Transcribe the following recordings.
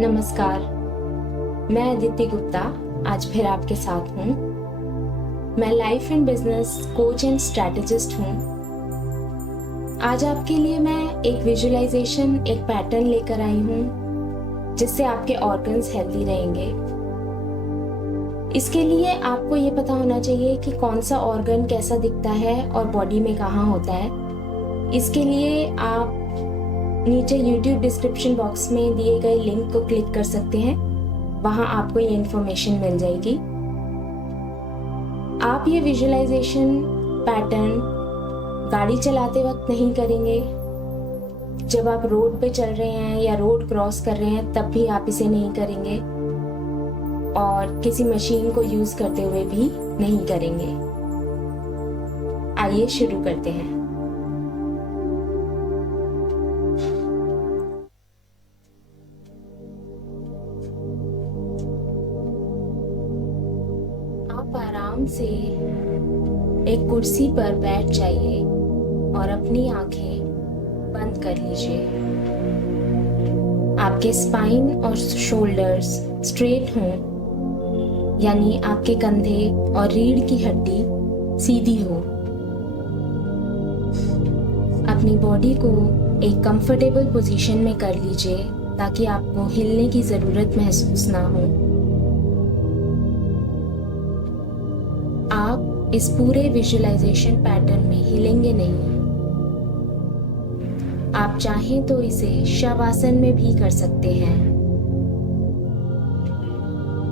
नमस्कार, मैं अदिति गुप्ता आज फिर आपके साथ हूँ। मैं life and business coach and strategist हूँ। आज आपके लिए मैं एक विजुअलाइजेशन, एक पैटर्न लेकर आई हूँ जिससे आपके ऑर्गन्स हेल्दी रहेंगे। इसके लिए आपको ये पता होना चाहिए कि कौन सा ऑर्गन कैसा दिखता है और बॉडी में कहाँ होता है। इसके लिए आप नीचे YouTube डिस्क्रिप्शन बॉक्स में दिए गए लिंक को क्लिक कर सकते हैं। वहां आपको ये इन्फॉर्मेशन मिल जाएगी। आप ये विजुअलाइजेशन पैटर्न गाड़ी चलाते वक्त नहीं करेंगे। जब आप रोड पे चल रहे हैं या रोड क्रॉस कर रहे हैं तब भी आप इसे नहीं करेंगे, और किसी मशीन को यूज करते हुए भी नहीं करेंगे। आइए शुरू करते हैं। आराम से एक कुर्सी पर बैठ जाइए और अपनी आंखें बंद कर लीजिए। आपके स्पाइन और शोल्डर्स स्ट्रेट हों, यानी आपके कंधे और रीढ़ की हड्डी सीधी हो। अपनी बॉडी को एक कंफर्टेबल पोजीशन में कर लीजिए ताकि आपको हिलने की ज़रूरत महसूस ना हो। आप इस पूरे विजुअलाइजेशन पैटर्न में हिलेंगे नहीं। आप चाहें तो इसे शवासन में भी कर सकते हैं।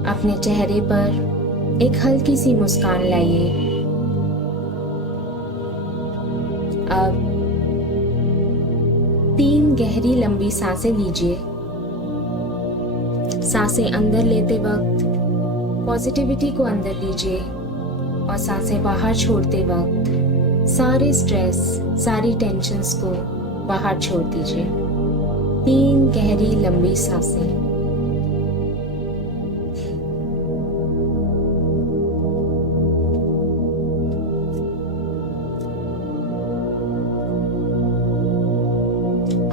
अपने चेहरे पर एक हल्की सी मुस्कान लाइए। अब 3 गहरी लंबी सांसें लीजिए। सांसें अंदर लेते वक्त पॉजिटिविटी को अंदर लीजिए और सांसें बाहर छोड़ते वक्त सारे स्ट्रेस, सारी टेंशन्स को बाहर छोड़ दीजिए। 3 गहरी लंबी सांसें।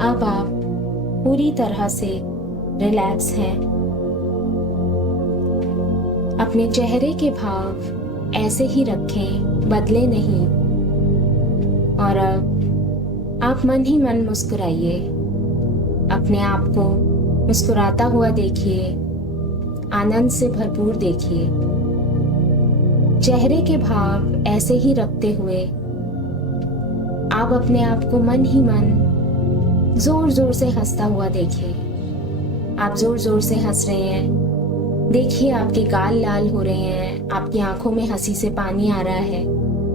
अब आप पूरी तरह से रिलैक्स हैं। अपने चेहरे के भाव ऐसे ही रखें, बदले नहीं। और अब आप मन ही मन मुस्कुराइए। अपने आप को मुस्कुराता हुआ देखिए, आनंद से भरपूर देखिए। चेहरे के भाव ऐसे ही रखते हुए आप अपने आप को मन ही मन जोर जोर से हंसता हुआ देखिए। आप जोर जोर से हंस रहे हैं। देखिए आपके गाल लाल हो रहे हैं, आपकी आंखों में हंसी से पानी आ रहा है।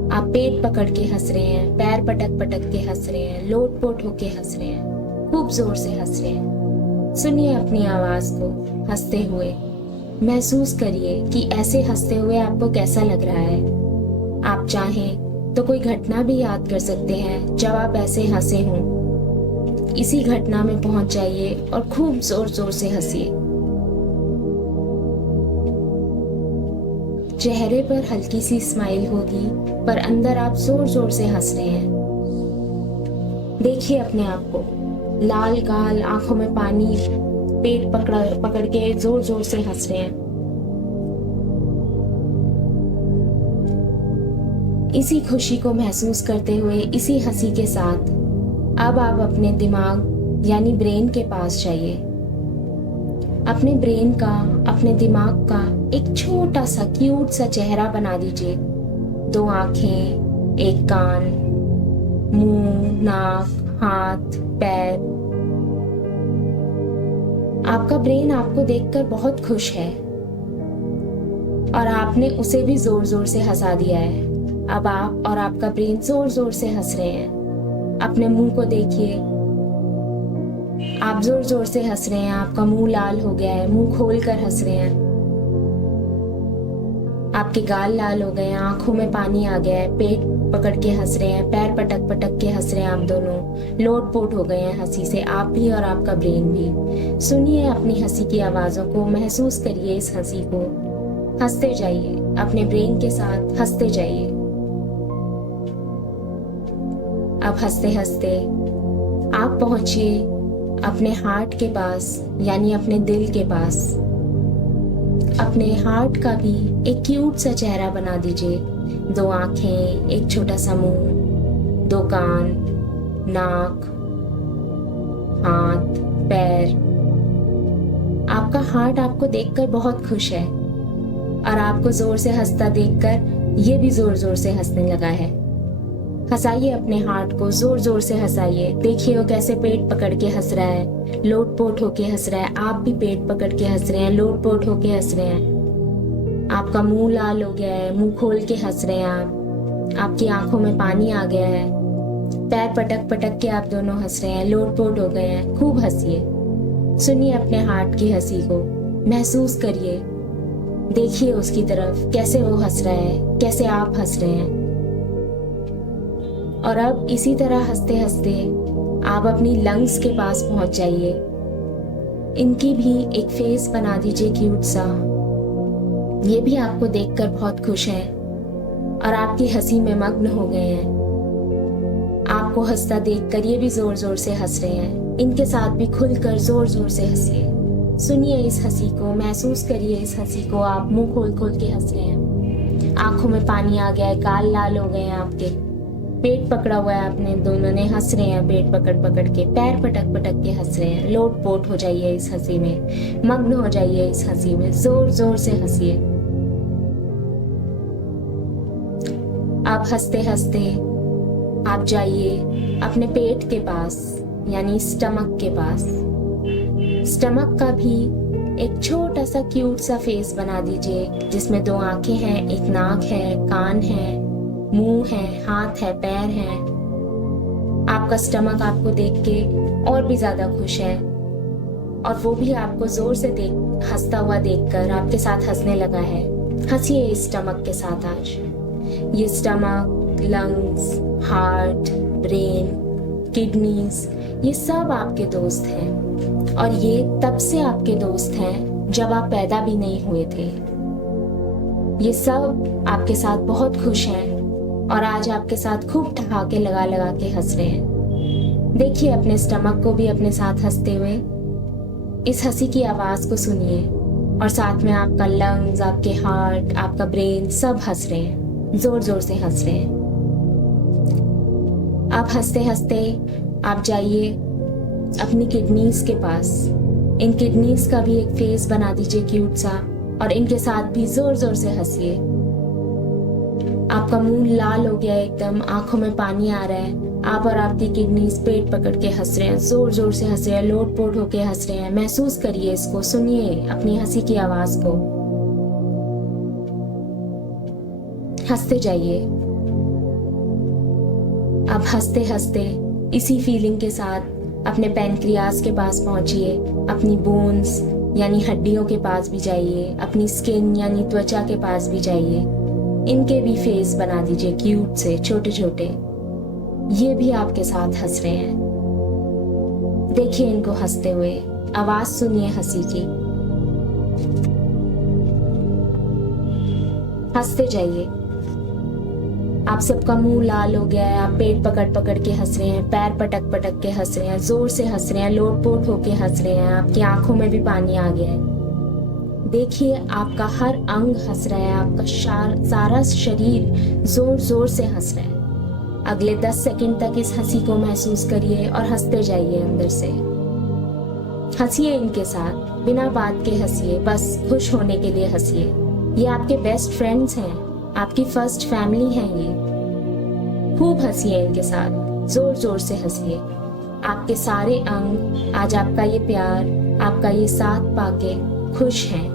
आप पेट पकड़ के हंस रहे हैं, पैर पटक पटक के हंस रहे हैं, लोट पोट होके हंस रहे हैं, खूब जोर से हंस रहे हैं। सुनिए अपनी आवाज को हंसते हुए। महसूस करिए कि ऐसे हंसते हुए आपको कैसा लग रहा है। आप चाहें तो कोई घटना भी याद कर सकते हैं जब आप ऐसे हंसे हों। इसी घटना में पहुंच जाइए और खूब जोर जोर से हंसिए। चेहरे पर हल्की सी स्माइल होगी, पर अंदर आप जोर जोर से हंस रहे हैं। देखिए अपने आप को, लाल गाल, आंखों में पानी, पेट पकड़ के जोर जोर से हंस रहे हैं। इसी खुशी को महसूस करते हुए, इसी हंसी के साथ अब आप अपने दिमाग यानी ब्रेन के पास जाइए। अपने ब्रेन का, अपने दिमाग का एक छोटा सा क्यूट सा चेहरा बना दीजिए। 2 आंखें, एक कान, मुंह, नाक, हाथ, पैर। आपका ब्रेन आपको देखकर बहुत खुश है और आपने उसे भी जोर जोर से हंसा दिया है। अब आप और आपका ब्रेन जोर जोर से हंस रहे हैं। अपने मुंह को देखिए, आप जोर जोर से हंस रहे हैं। आपका मुंह लाल हो गया है, मुंह खोल कर हंस रहे हैं। आपके गाल लाल हो गए हैं, आंखों में पानी आ गया है, पेट पकड़ के हंस रहे हैं, पैर पटक पटक के हंस रहे हैं। आप दोनों लोट पोट हो गए हैं हंसी से, आप भी और आपका ब्रेन भी। सुनिए अपनी हंसी की आवाजों को, महसूस करिए इस हंसी को। हंसते जाइए, अपने ब्रेन के साथ हंसते जाइए। अब हंसते हंसते आप पहुंचिए अपने हार्ट के पास यानी अपने दिल के पास अपने हार्ट का भी एक क्यूट सा चेहरा बना दीजिए। 2 आंखें, एक छोटा सा मुंह, 2 कान, नाक, हाथ, पैर। आपका हार्ट आपको देखकर बहुत खुश है और आपको जोर से हंसता देखकर ये भी जोर जोर से हंसने लगा है। हंसाइए अपने हार्ट को, जोर जोर से हंसाइए। देखिए वो कैसे पेट पकड़ के हंस रहा है, लोटपोट होके हंस रहा है। आप भी पेट पकड़ के हंस रहे हैं, लोटपोट होके हंस रहे हैं। आपका मुंह लाल हो गया है, मुंह खोल के हंस रहे हैं आप। आपकी आंखों में पानी आ गया है। पैर पटक पटक के आप दोनों हंस रहे हैं, लोटपोट हो गए हैं। खूब हंसिए, सुनिए अपने हार्ट की हंसी को, महसूस करिए। देखिए उसकी तरफ, कैसे वो हंस रहा है, कैसे आप हंस रहे हैं। और अब इसी तरह हंसते हंसते आप अपनी लंग्स के पास पहुंच जाइए। इनकी भी एक फेस बना दीजिए क्यूट सा। ये भी आपको देखकर बहुत खुश हैं और आपकी हंसी में मग्न हो गए हैं। आपको हंसता देखकर ये भी जोर जोर से हंस रहे हैं। इनके साथ भी खुलकर जोर जोर से हंसिए। सुनिए इस हंसी को, महसूस करिए इस हंसी को। आप मुंह खोल खोल के हंस रहे हैं, आंखों में पानी आ गया है, गाल लाल हो गए हैं आपके, पेट पकड़ा हुआ है आपने दोनों ने, हंस रहे हैं पेट पकड़ पकड़ के, पैर पटक पटक के हंस रहे हैं। लोटपोट हो जाइए इस हंसी में, मग्न हो जाइए इस हंसी में, जोर जोर से हंसिए। आप हंसते हंसते आप जाइए अपने पेट के पास यानी स्टमक के पास। स्टमक का भी एक छोटा सा क्यूट सा फेस बना दीजिए, जिसमें 2 आंखें हैं, एक नाक है, कान है, मुंह है, हाथ है, पैर है। आपका स्टमक आपको देख के और भी ज्यादा खुश है और वो भी आपको जोर से हंसता हुआ देखकर आपके साथ हंसने लगा है। हंसिए इस स्टमक के साथ आज। ये stomach, lungs, heart, brain, kidneys, ये सब आपके दोस्त हैं और ये तब से आपके दोस्त हैं जब आप पैदा भी नहीं हुए थे। ये सब आपके साथ बहुत खुश हैं और आज आपके साथ खूब ठहाके लगा लगा के हंस रहे हैं। देखिए अपने स्टमक को भी अपने साथ हंसते हुए। इस हंसी की आवाज को सुनिए और साथ में आपका लंग्स, आपके हार्ट, आपका ब्रेन सब हंस रहे हैं, जोर जोर से हंस रहे हैं। आप हंसते हंसते आप जाइए अपनी किडनीज के पास। इन किडनीज का भी एक फेस बना दीजिए क्यूट सा और इनके साथ भी जोर जोर से हंसिए। आपका मुंह लाल हो गया है एकदम, आंखों में पानी आ रहा है। आप और आपकी किडनीज पेट पकड़ के हंस रहे हैं, जोर जोर से हंस रहे हैं, लोटपोट होके हंस रहे हैं। महसूस करिए इसको, सुनिए अपनी हंसी की आवाज को। हंसते जाइए। अब हंसते हंसते इसी फीलिंग के साथ अपने पैनक्रियाज के पास पहुंचिए। अपनी बोन्स यानी हड्डियों के पास भी जाइए, अपनी स्किन यानी त्वचा के पास भी जाइए। इनके भी फेस बना दीजिए क्यूट से, छोटे छोटे। ये भी आपके साथ हंस रहे हैं। देखिए इनको हंसते हुए, आवाज सुनिए हंसी की। हंसते जाइए। आप सबका मुंह लाल हो गया है, आप पेट पकड़ पकड़ के हंस रहे हैं, पैर पटक पटक के हंस रहे हैं, जोर से हंस रहे हैं, लोटपोट होके हंस रहे हैं। आपकी आंखों में भी पानी आ गया है। देखिए आपका हर अंग हंस रहा है, आपका सारा शरीर जोर जोर से हंस रहा है। अगले 10 सेकंड तक इस हंसी को महसूस करिए और हंसते जाइए अंदर से। हंसिए इनके साथ, बिना बात के हंसिए, बस खुश होने के लिए हंसिए। ये आपके बेस्ट फ्रेंड्स हैं, आपकी फर्स्ट फैमिली है ये। खूब हंसिए इनके साथ, जोर जोर से हंसिए। आपके सारे अंग आज आपका ये प्यार, आपका ये साथ पाके खुश हैं।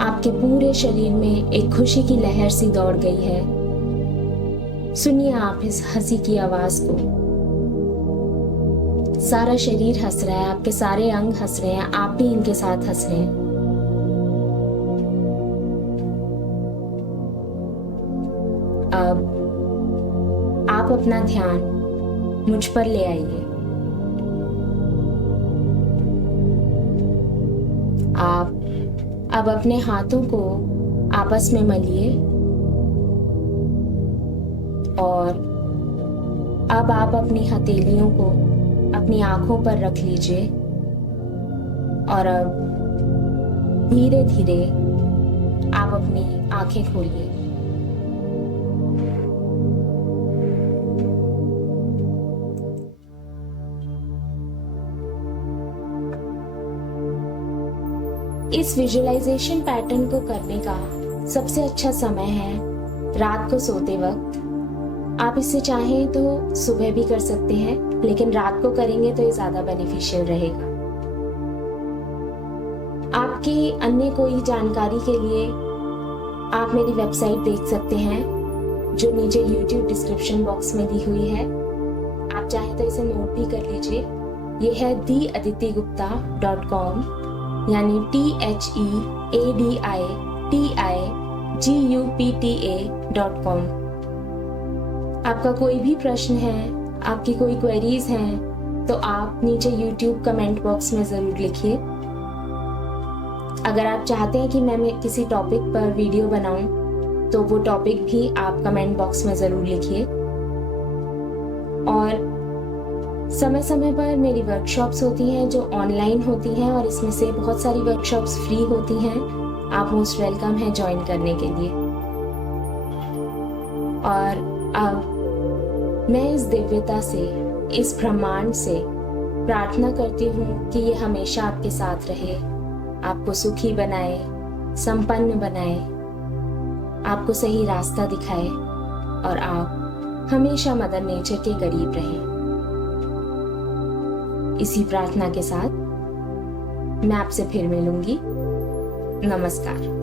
आपके पूरे शरीर में एक खुशी की लहर सी दौड़ गई है। सुनिए आप इस हंसी की आवाज को। सारा शरीर हंस रहा है, आपके सारे अंग हंस रहे हैं, आप भी इनके साथ हंस रहे हैं। अब आप अपना ध्यान मुझ पर ले आइए। आप अब अपने हाथों को आपस में मलिए और अब आप अपनी हथेलियों को अपनी आंखों पर रख लीजिए और अब धीरे धीरे आप अपनी आंखें खोलिए। इस विजुअलाइजेशन पैटर्न को करने का सबसे अच्छा समय है रात को सोते वक्त। आप इससे चाहें तो सुबह भी कर सकते हैं, लेकिन रात को करेंगे तो ये ज़्यादा बेनिफिशियल रहेगा। आपकी अन्य कोई जानकारी के लिए आप मेरी वेबसाइट देख सकते हैं, जो नीचे YouTube डिस्क्रिप्शन बॉक्स में दी हुई है। आप चाहें तो इसे नोट भी कर लीजिए। ये है theaditigupta.com, यानी theaditigupta.com। आपका कोई भी प्रश्न है, आपकी कोई क्वेरीज हैं, तो आप नीचे YouTube कमेंट बॉक्स में ज़रूर लिखिए। अगर आप चाहते हैं कि मैं किसी टॉपिक पर वीडियो बनाऊं, तो वो टॉपिक भी आप कमेंट बॉक्स में ज़रूर लिखिए। और समय समय पर मेरी वर्कशॉप्स होती हैं जो ऑनलाइन होती हैं, और इसमें से बहुत सारी वर्कशॉप्स फ्री होती हैं। आप मोस्ट वेलकम हैं ज्वाइन करने के लिए। और अब मैं इस दिव्यता से, इस ब्रह्मांड से प्रार्थना करती हूँ कि ये हमेशा आपके साथ रहे, आपको सुखी बनाए, संपन्न बनाए, आपको सही रास्ता दिखाए और आप हमेशा मदर नेचर के करीब रहें। इसी प्रार्थना के साथ मैं आपसे फिर मिलूंगी। नमस्कार।